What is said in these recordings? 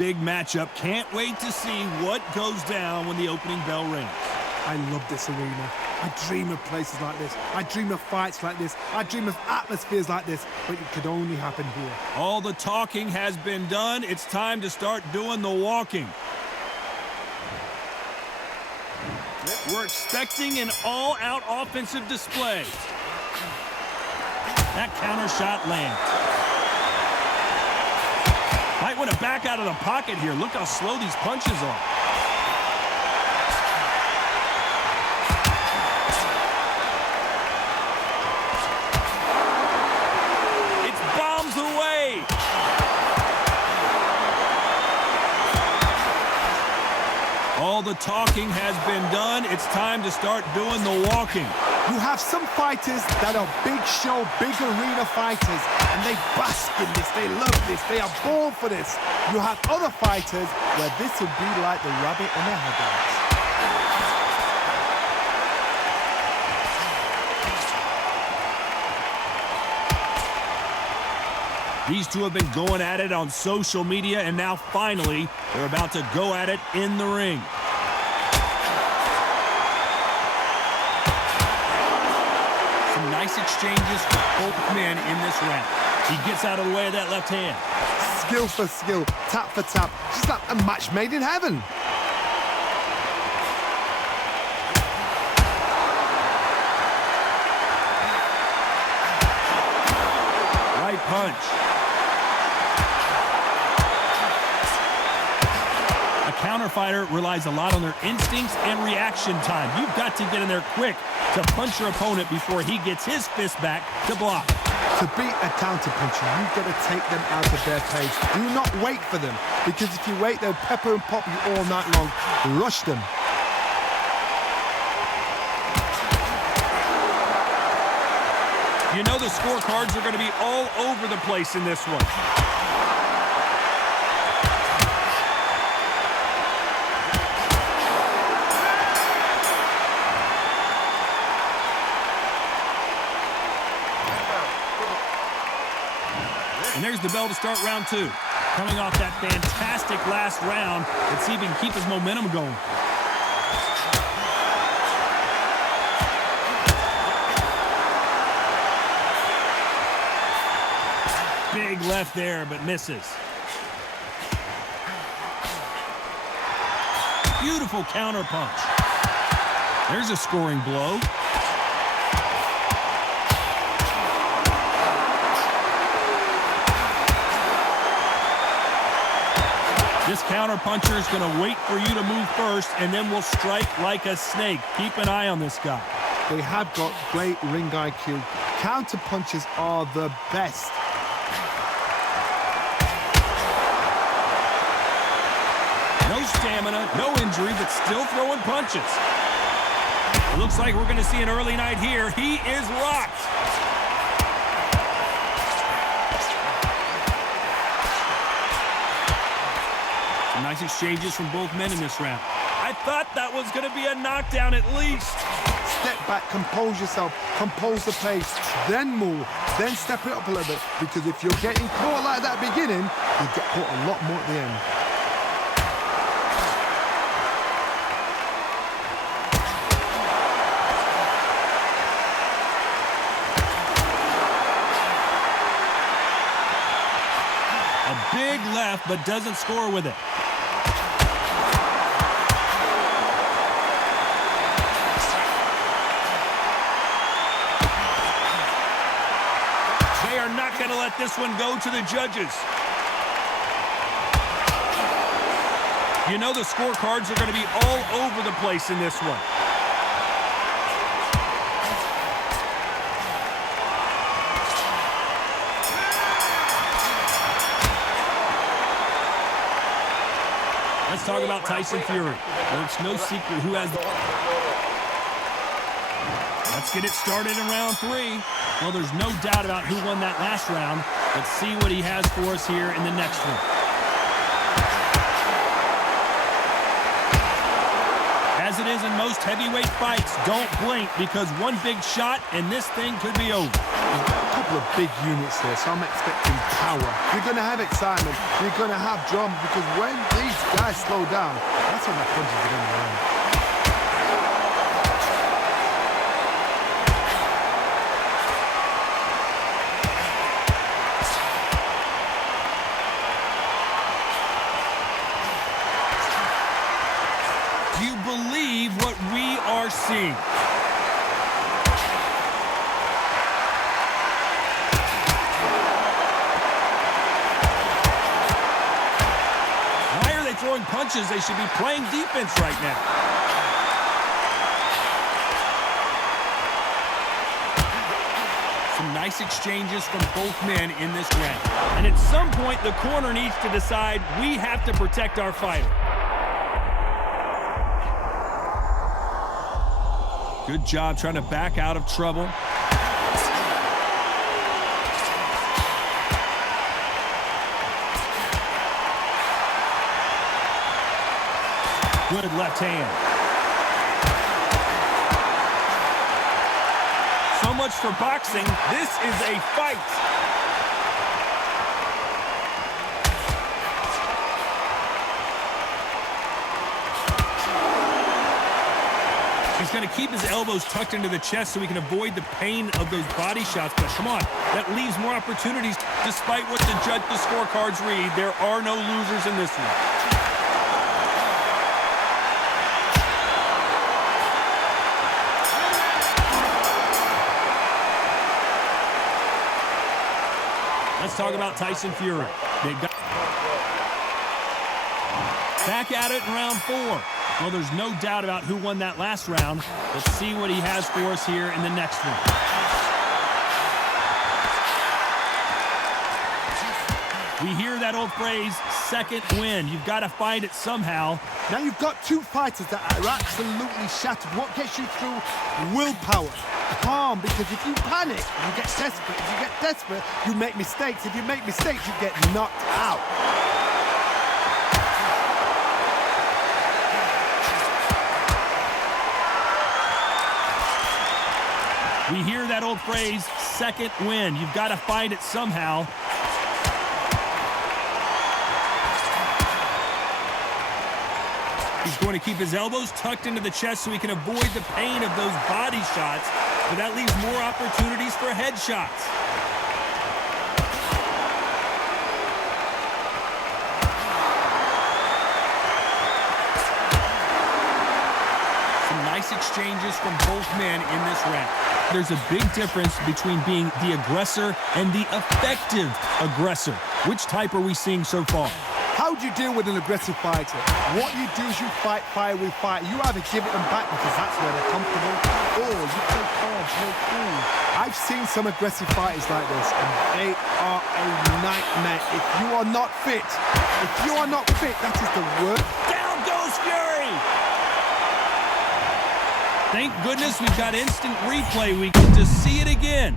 Big matchup. Can't wait to see what goes down when the opening bell rings. I love this arena. I dream of places like this. I dream of fights like this. I dream of atmospheres like this, but it could only happen here. All the talking has been done. It's time to start doing the walking. We're expecting an all-out offensive display. That counter shot lands. Might want to back out of the pocket here. Look how slow these punches are. It's bombs away. All the talking has been done. It's time to start doing the walking. You have some fighters that are big show, big arena fighters, and they bask in this, they love this, they are born for this. You have other fighters where this would be like the rabbit in the headlights. These two have been going at it on social media, and now finally, they're about to go at it in the ring. Some nice exchanges for both men in this round. He gets out of the way of that left hand. Skill for skill, tap for tap, just like a match made in heaven. Right punch. A counter fighter relies a lot on their instincts and reaction time. You've got to get in there quick to punch your opponent before he gets his fist back to block. To beat a counter puncher, you've got to take them out of their pace. Do not wait for them, because if you wait, they'll pepper and pop you all night long. Rush them. You know the scorecards are going to be all over the place in this one. And there's the bell to start round two. Coming off that fantastic last round, let's see if he can keep his momentum going. Big left there, but misses. Beautiful counter punch. There's a scoring blow. This counter-puncher is going to wait for you to move first, and then will strike like a snake. Keep an eye on this guy. They have got great ring IQ. Counter-punchers are the best. No stamina, no injury, but still throwing punches. It looks like we're going to see an early night here. He is rocked. Nice exchanges from both men in this round. I thought that was going to be a knockdown at least. Step back, compose yourself, compose the pace, then move, then step it up a little bit. Because if you're getting caught like that beginning, you get caught a lot more at the end. A big left, but doesn't score with it. Not going to let this one go to the judges. You know the scorecards are going to be all over the place in this one. Let's talk about Tyson Fury. Well, it's no secret who has the... Let's get it started in round three. Well, there's no doubt about who won that last round. Let's see what he has for us here in the next one. As it is is in most heavyweight fights, don't blink because one big shot and this thing could be over. A couple of big units here, so I'm expecting power. You're going to have excitement. You're going to have drama because when these guys slow down, that's when the punches are going to land. Do you believe what we are seeing? Why are they throwing punches? They should be playing defense right now. Some nice exchanges from both men in this round. And at some point, the corner needs to decide we have to protect our fighter. Good job trying to back out of trouble. Good left hand. So much for boxing. This is a fight. He's going to keep his elbows tucked into the chest so he can avoid the pain of those body shots. But come on, that leaves more opportunities. Despite what the judges' scorecards read, there are no losers in this one. Let's talk about Tyson Fury. Back at it in round 4. Well, there's no doubt about who won that last round. Let's see what he has for us here in the next one. We hear that old phrase, second win. You've got to find it somehow. Now you've got two fighters that are absolutely shattered. What gets you through? Willpower. Calm, because if you panic, you get desperate. If you get desperate, you make mistakes. If you make mistakes, you get knocked out. We hear that old phrase, second win. You've got to find it somehow. He's going to keep his elbows tucked into the chest so he can avoid the pain of those body shots, but that leaves more opportunities for headshots. Some nice exchanges from both men in this round. There's a big difference between being the aggressor and the effective aggressor. Which type are we seeing so far? How do you deal with an aggressive fighter? What you do is you fight fire with fire. You either give it them back because that's where they're comfortable, or you play calm, play cool. I've seen some aggressive fighters like this, and they are a nightmare. If you are not fit, that is the worst. Down goes Fury! Thank goodness we've got instant replay. We get to see it again.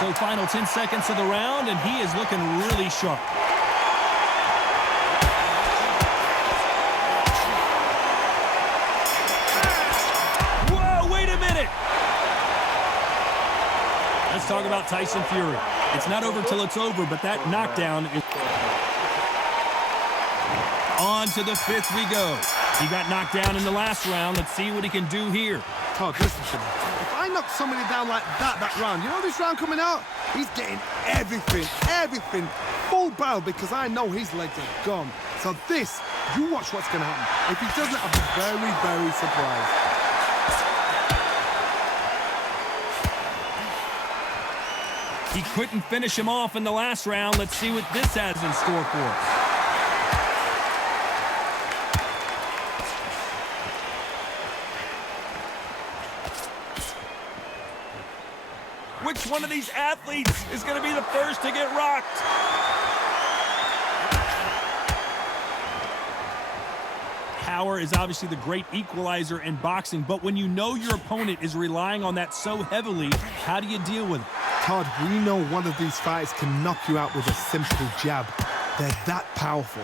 So final 10 seconds of the round, and he is looking really sharp. Whoa, wait a minute! Let's talk about Tyson Fury. It's not over till it's over, but that knockdown is... On to the 5th we go. He got knocked down in the last round. Let's see what he can do here. Todd, listen to me. If I knock somebody down like that round, you know this round coming out? He's getting everything, full barrel, because I know his legs are gone. So this, you watch what's going to happen. If he doesn't, I'll be very, very surprised. He couldn't finish him off in the last round. Let's see what this has in store for us. Which one of these athletes is going to be the first to get rocked? power is obviously the great equalizer in boxing, but when you know your opponent is relying on that so heavily, how do you deal with it? Todd, we know one of these fighters can knock you out with a simple jab. They're that powerful.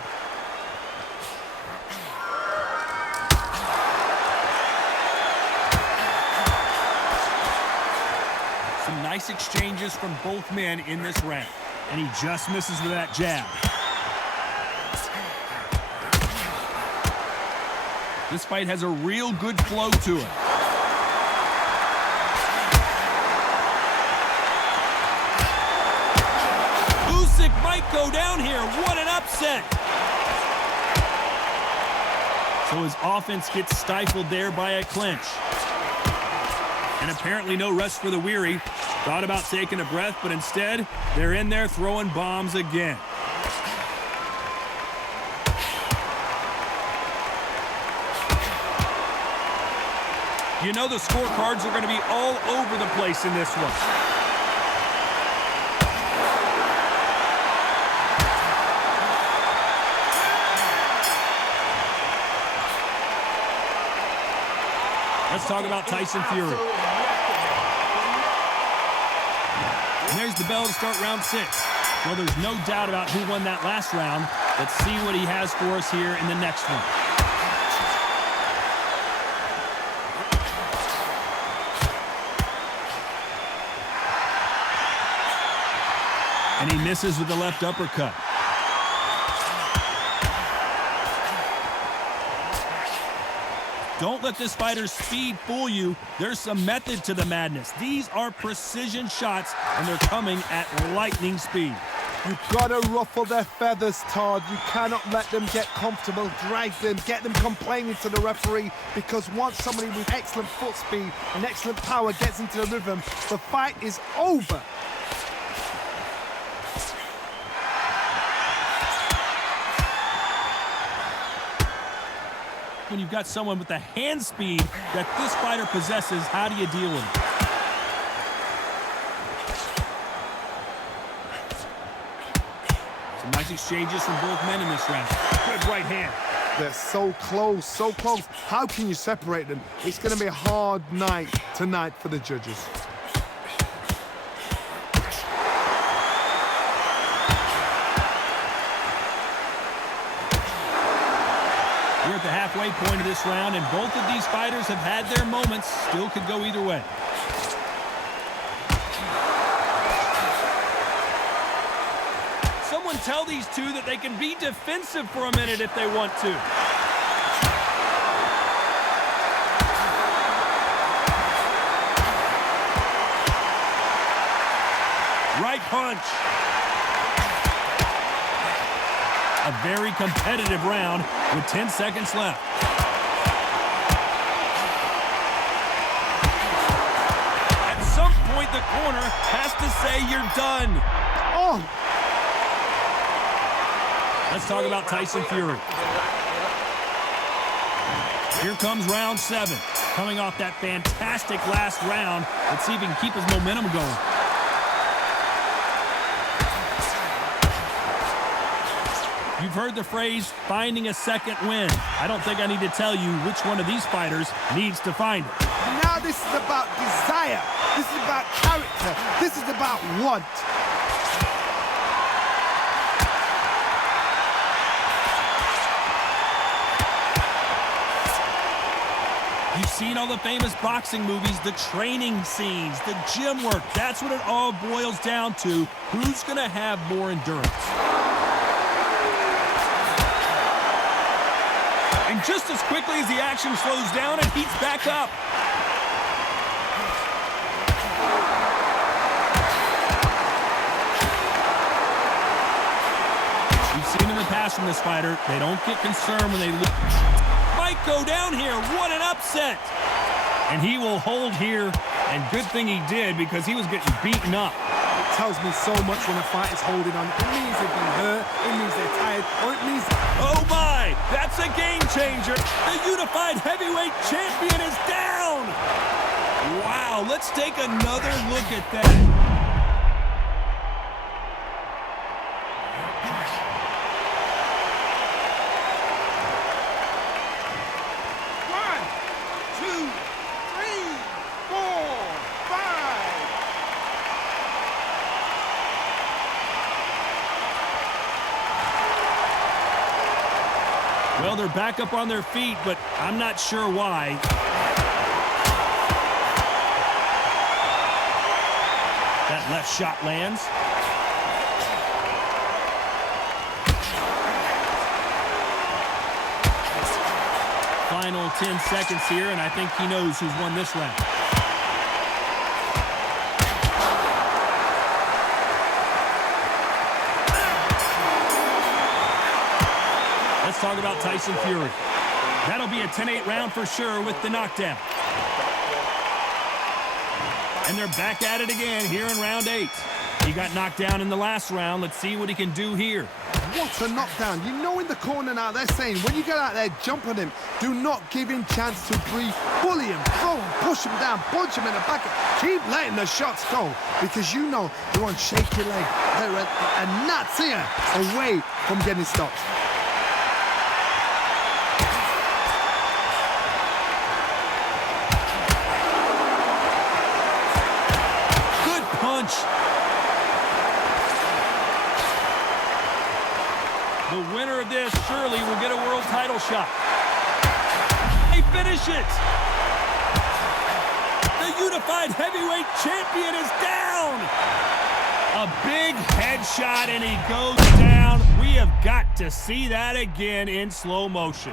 Some nice exchanges from both men in this round. And he just misses with that jab. This fight has a real good flow to it. Usyk might go down here. What an upset. So his offense gets stifled there by a clinch. And apparently no rest for the weary. Thought about taking a breath, but instead, they're in there throwing bombs again. You know the scorecards are going to be all over the place in this one. Let's talk about Tyson Fury. And there's the bell to start round 6. Well, there's no doubt about who won that last round. Let's see what he has for us here in the next one. And he misses with the left uppercut. Don't let this fighter's speed fool you. There's some method to the madness. These are precision shots, and they're coming at lightning speed. You've got to ruffle their feathers, Todd. You cannot let them get comfortable, drag them, get them complaining to the referee, because once somebody with excellent foot speed and excellent power gets into the rhythm, the fight is over. When you've got someone with the hand speed that this fighter possesses, how do you deal with it? Some nice exchanges from both men in this round. Good right hand. They're so close, so close. How can you separate them? It's going to be a hard night tonight for the judges. We're at the halfway point of this round, and both of these fighters have had their moments. Still could go either way. Someone tell these two that they can be defensive for a minute if they want to. Right punch. A very competitive round with 10 seconds left. At some point, the corner has to say you're done. Oh! Let's talk about Tyson Fury. Here comes round 7. Coming off that fantastic last round. Let's see if he can keep his momentum going. You've heard the phrase, finding a second win. I don't think I need to tell you which one of these fighters needs to find it. Now this is about desire. This is about character. This is about want. You've seen all the famous boxing movies, the training scenes, the gym work. That's what it all boils down to. Who's going to have more endurance? And just as quickly as the action slows down, it heats back up. We've seen in the past from this fighter, they don't get concerned when they lose. Might go down here. What an upset. And he will hold here, and good thing he did because he was getting beaten up. It tells me so much when a fighter's holding on. It means they've been hurt, it means they're tired, or it means... Oh my, that's a game changer. The unified heavyweight champion is down. Wow, let's take another look at that. Well, they're back up on their feet, but I'm not sure why. That left shot lands. Final 10 seconds here, and I think he knows who's won this round. Let's talk about Tyson Fury. That'll be a 10-8 round for sure with the knockdown. And they're back at it again here in round 8. He got knocked down in the last round. Let's see what he can do here. What a knockdown. You know in the corner now they're saying when you get out there, jump on him. Do not give him chance to breathe. Bully him, throw him, push him down, punch him in the back. Keep letting the shots go because you know they're on shaky leg. They're a nuts here away from getting stopped. The winner of this surely will get a world title shot. They finish it. The unified heavyweight champion is down. A big headshot and he goes down. We have got to see that again in slow motion.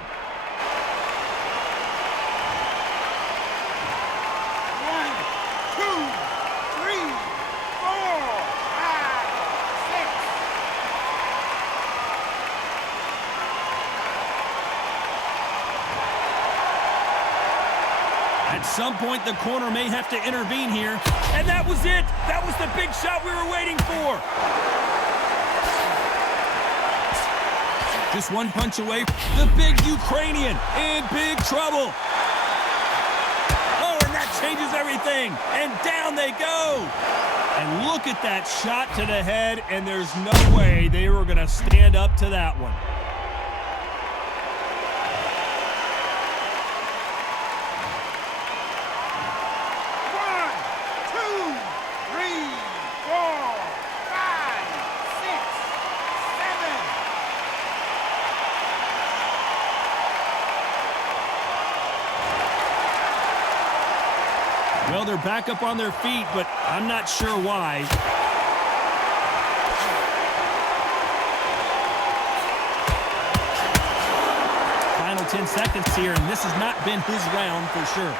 At some point, the corner may have to intervene here. And that was it. That was the big shot we were waiting for. Just one punch away. The big Ukrainian in big trouble. Oh, and that changes everything. And down they go. And look at that shot to the head. And there's no way they were going to stand up to that one. Well, they're back up on their feet, but I'm not sure why. Final 10 seconds here, and this has not been his round for sure.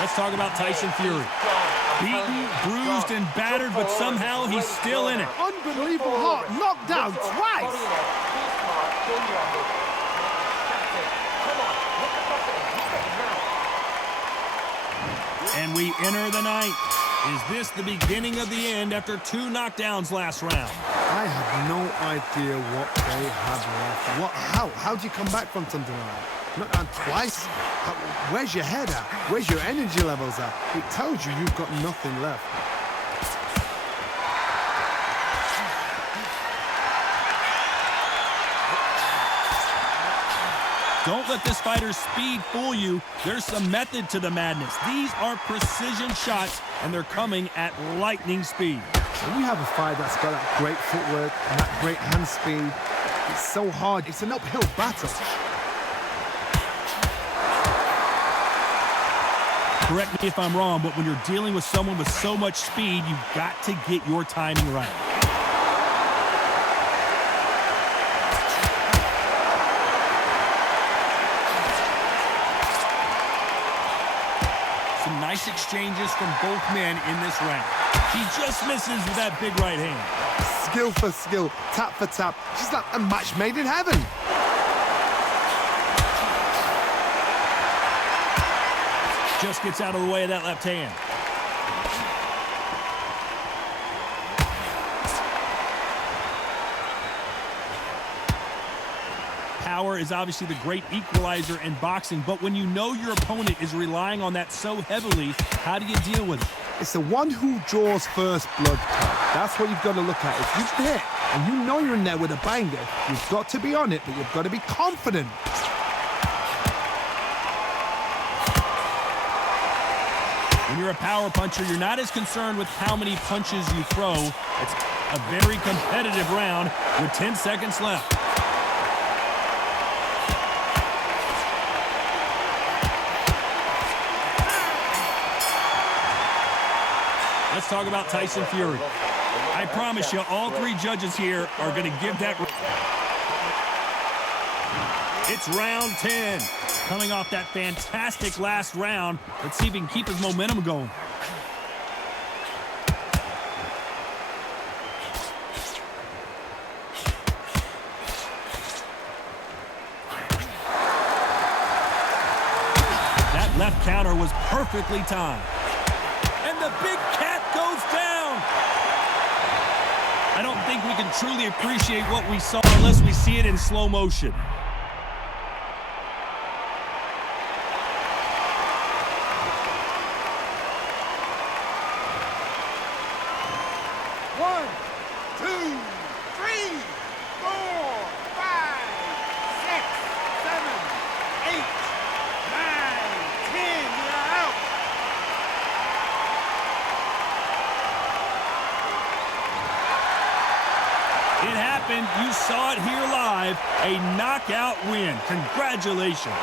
Let's talk about Tyson Fury. Beaten, bruised, and battered, but somehow he's still in it. Unbelievable heart, knocked down twice. And we enter the ninth. Is this the beginning of the end after 2 knockdowns last round? I have no idea what they have left. How do you come back from something like that? Knocked down twice? Where's your head at? Where's your energy levels at? It tells you you've got nothing left. Don't let this fighter's speed fool you. There's some method to the madness. These are precision shots, and they're coming at lightning speed. When you have a fighter that's got that great footwork and that great hand speed, it's so hard. It's an uphill battle. Correct me if I'm wrong, but when you're dealing with someone with so much speed, you've got to get your timing right. Some nice exchanges from both men in this round. He just misses with that big right hand. Skill for skill, tap for tap. Just like a match made in heaven. Just gets out of the way of that left hand. Power is obviously the great equalizer in boxing, but when you know your opponent is relying on that so heavily, how do you deal with it? It's the one who draws first blood card. That's what you've got to look at. If you're hit and you know you're in there with a banger, you've got to be on it, but you've got to be confident. When you're a power puncher, you're not as concerned with how many punches you throw. It's a very competitive round with 10 seconds left. Let's talk about Tyson Fury. I promise you, all three judges here are going to give that. It's round 10. Coming off that fantastic last round. Let's see if he can keep his momentum going. That left counter was perfectly timed. And the big cat goes down. I don't think we can truly appreciate what we saw unless we see it in slow motion. It happened. You saw it here live. A knockout win. Congratulations.